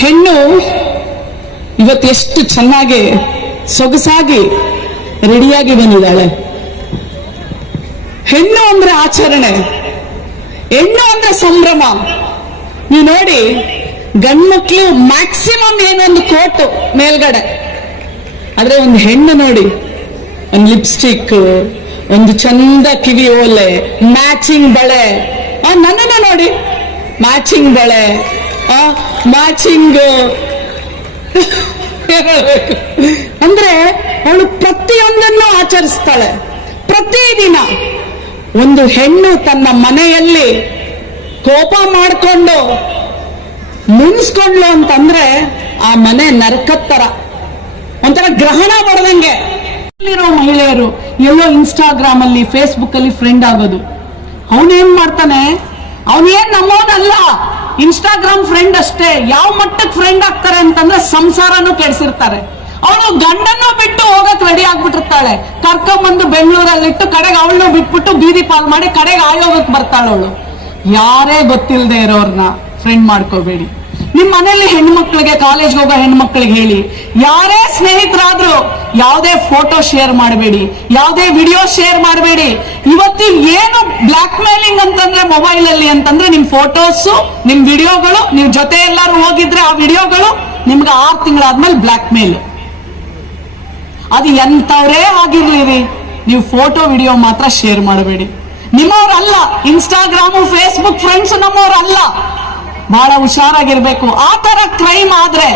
ಹೆಣ್ಣು ಇವತ್ತು ಎಷ್ಟು ಚೆನ್ನಾಗಿ ಸೊಗಸಾಗಿ ರೆಡಿಯಾಗಿ ಬಂದಿದ್ದಾಳೆ. ಹೆಣ್ಣು ಅಂದ್ರೆ ಆಚರಣೆ, ಹೆಣ್ಣು ಅಂದ್ರೆ ಸಂಭ್ರಮ. ನೀವು ನೋಡಿ, ಗಂಡ್ಮಕ್ಳು ಮ್ಯಾಕ್ಸಿಮಮ್ ಏನೊಂದು ಕೋಟು ಮೇಲ್ಗಡೆ, ಆದ್ರೆ ಒಂದು ಹೆಣ್ಣು ನೋಡಿ, ಒಂದು ಲಿಪ್ಸ್ಟಿಕ್, ಒಂದು ಚಂದ ಕಿವಿ ಓಲೆ, ಮ್ಯಾಚಿಂಗ್ ಬಳೆ. ನನ್ನನ್ನು ನೋಡಿ, ಮ್ಯಾಚಿಂಗ್ ಬಳೆ, ಮ್ಯಾಚಿಂಗ್ ಅಂದ್ರೆ ಅವಳು ಪ್ರತಿಯೊಂದನ್ನು ಆಚರಿಸ್ತಾಳೆ ಪ್ರತಿದಿನ. ಒಂದು ಹೆಣ್ಣು ತನ್ನ ಮನೆಯಲ್ಲಿ ಕೋಪ ಮಾಡಿಕೊಂಡು ಮುನ್ಸ್ಕೊಂಡ್ಲು ಅಂತಂದ್ರೆ ಆ ಮನೆ ನರಕದ ತರ, ಒಂಥರ ಗ್ರಹಣ ಬಡದಂಗೆ. ಅಲ್ಲಿರೋ ಮಹಿಳೆಯರು ಎಲ್ಲೋ ಇನ್ಸ್ಟಾಗ್ರಾಮ್ ಅಲ್ಲಿ ಫೇಸ್ಬುಕ್ ಅಲ್ಲಿ ಫ್ರೆಂಡ್ ಆಗೋದು. ಅವನೇನ್ ಮಾಡ್ತಾನೆ, ಅವನೇನ್ ನಮ್ಮೋನಲ್ಲ, ಇನ್ಸ್ಟಾಗ್ರಾಮ್ ಫ್ರೆಂಡ್ ಅಷ್ಟೇ. ಯಾವ ಮಟ್ಟಕ್ಕೆ ಫ್ರೆಂಡ್ ಆಗ್ತಾರೆ ಅಂತಂದ್ರೆ ಸಂಸಾರನೂ ಕೆಡಿಸಿರ್ತಾರೆ. ಅವಳು ಗಂಡನ್ನು ಬಿಟ್ಟು ಹೋಗಕ್ ರೆಡಿ ಆಗ್ಬಿಟ್ಟಿರ್ತಾಳೆ. ಕರ್ಕೊಂಬಂದು ಬೆಂಗಳೂರಲ್ಲಿಟ್ಟು ಕಡೆಗೆ ಅವಳನ್ನು ಬಿಟ್ಬಿಟ್ಟು ಬೀದಿ ಪಾಲ್ ಮಾಡಿ ಕಡೆಗೆ ಆಯೋಗಕ್ಕೆ ಬರ್ತಾಳೆ ಅವಳು. ಯಾರೇ ಗೊತ್ತಿಲ್ಲದೆ ಇರೋರ್ನ ಫ್ರೆಂಡ್ ಮಾಡ್ಕೋಬೇಡಿ. ನಿಮ್ ಮನೇಲಿ ಹೆಣ್ಮಕ್ಳಿಗೆ, ಕಾಲೇಜ್ಗೆ ಹೋಗೋ ಹೆಣ್ಮಕ್ಳಿಗೆ ಹೇಳಿ, ಯಾರೇ ಸ್ನೇಹಿತರಾದ್ರೂ ಯಾವುದೇ ಫೋಟೋ ಶೇರ್ ಮಾಡಬೇಡಿ, ಯಾವುದೇ ವಿಡಿಯೋ ಶೇರ್ ಮಾಡಬೇಡಿ. ಇವತ್ತು ಏನು ಬ್ಲಾಕ್ ಮೇಲಿಂಗ್ ಅಂತಂದ್ರೆ ಮೊಬೈಲ್ ಅಲ್ಲಿ ಅಂತಂದ್ರೆ ನಿಮ್ ಫೋಟೋಸು, ನಿಮ್ ವಿಡಿಯೋಗಳು, ನೀವು ಜೊತೆ ಎಲ್ಲಾರು ಹೋಗಿದ್ರೆ ಆ ವಿಡಿಯೋಗಳು ನಿಮ್ಗೆ 6 ತಿಂಗಳಾದ್ಮೇಲೆ ಬ್ಲಾಕ್ ಮೇಲ್. ಅದು ಎಂತವ್ರೇ ಆಗಿರ್ಲಿ, ನೀವು ಫೋಟೋ ವಿಡಿಯೋ ಮಾತ್ರ ಶೇರ್ ಮಾಡಬೇಡಿ. ನಿಮ್ಮವ್ರಲ್ಲ, ಇನ್ಸ್ಟಾಗ್ರಾಮು ಫೇಸ್ಬುಕ್ ಫ್ರೆಂಡ್ಸ್ ನಮ್ಮವ್ರಲ್ಲ. ಬಹಳ ಹುಷಾರಾಗಿರ್ಬೇಕು. ಆ ತರ ಕ್ರೈಮ್ ಆದ್ರೆ,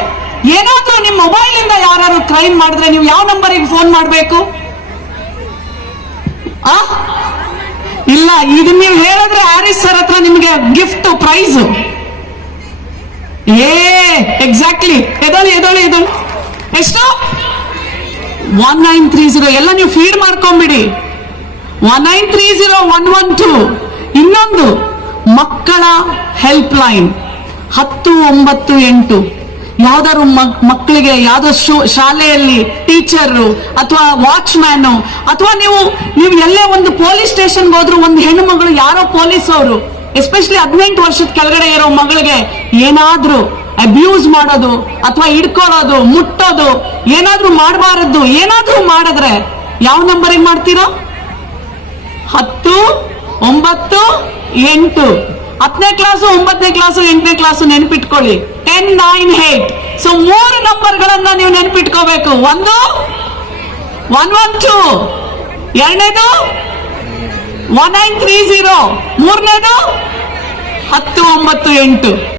ಏನಾದ್ರೂ ನಿಮ್ ಮೊಬೈಲ್ ಇಂದ ಯಾರು ಕ್ರೈಮ್ ಮಾಡಿದ್ರೆ ನೀವು ಯಾವ ನಂಬರಿಗೆ ಫೋನ್ ಮಾಡ್ಬೇಕು? ಇಲ್ಲ, ಇದು ನೀವು ಹೇಳಿದ್ರೆ ಆರಿಸ್ ಸರ್ ಹತ್ರ ನಿಮ್ಗೆ ಗಿಫ್ಟ್ ಪ್ರೈಸ್. ಎಕ್ಸಾಕ್ಟ್ಲಿ. ಎದೊಳಿ ಎಷ್ಟು? 1930 ಎಲ್ಲ ನೀವು ಫೀಡ್ ಮಾಡ್ಕೊಂಬಿಡಿ. 1930-112. ಇನ್ನೊಂದು ಮಕ್ಕಳ ಹೆಲ್ಪ್ ಲೈನ್ 1098. ಯಾವ್ದಾದ್ರು ಮಕ್ಕಳಿಗೆ ಯಾವ್ದೋ ಶಾಲೆಯಲ್ಲಿ ಟೀಚರು ಅಥವಾ ವಾಚ್ಮ್ಯಾನು, ಅಥವಾ ನೀವು ಎಲ್ಲೇ ಒಂದು ಪೊಲೀಸ್ ಸ್ಟೇಷನ್ಗೆ ಹೋದ್ರು ಒಂದು ಹೆಣ್ಣು ಮಗಳು, ಯಾರೋ ಪೊಲೀಸ್ ಅವರು ಎಸ್ಪೆಷಲಿ 18 ವರ್ಷದ ಕೆಳಗಡೆ ಇರೋ ಮಗಳಿಗೆ ಏನಾದ್ರೂ ಅಬ್ಯೂಸ್ ಮಾಡೋದು ಅಥವಾ ಹಿಡ್ಕೊಳ್ಳೋದು, ಮುಟ್ಟೋದು, ಏನಾದ್ರೂ ಮಾಡಬಾರದು, ಏನಾದ್ರೂ ಮಾಡಿದ್ರೆ ಯಾವ ನಂಬರಿಗೆ ಮಾಡ್ತೀರಾ? 10, 9, 8. 10ನೇ ಕ್ಲಾಸು, 9ನೇ ಕ್ಲಾಸು, 8ನೇ ಕ್ಲಾಸು ನೆನಪಿಟ್ಕೊಳ್ಳಿ. 10, 9, 8. ಸೊ 3 ನಂಬರ್ಗಳನ್ನ ನೀವು ನೆನಪಿಟ್ಕೋಬೇಕು. ಒಂದು 112, ಎರಡನೇದು 1930, ಮೂರನೇದು 10, 9, 8.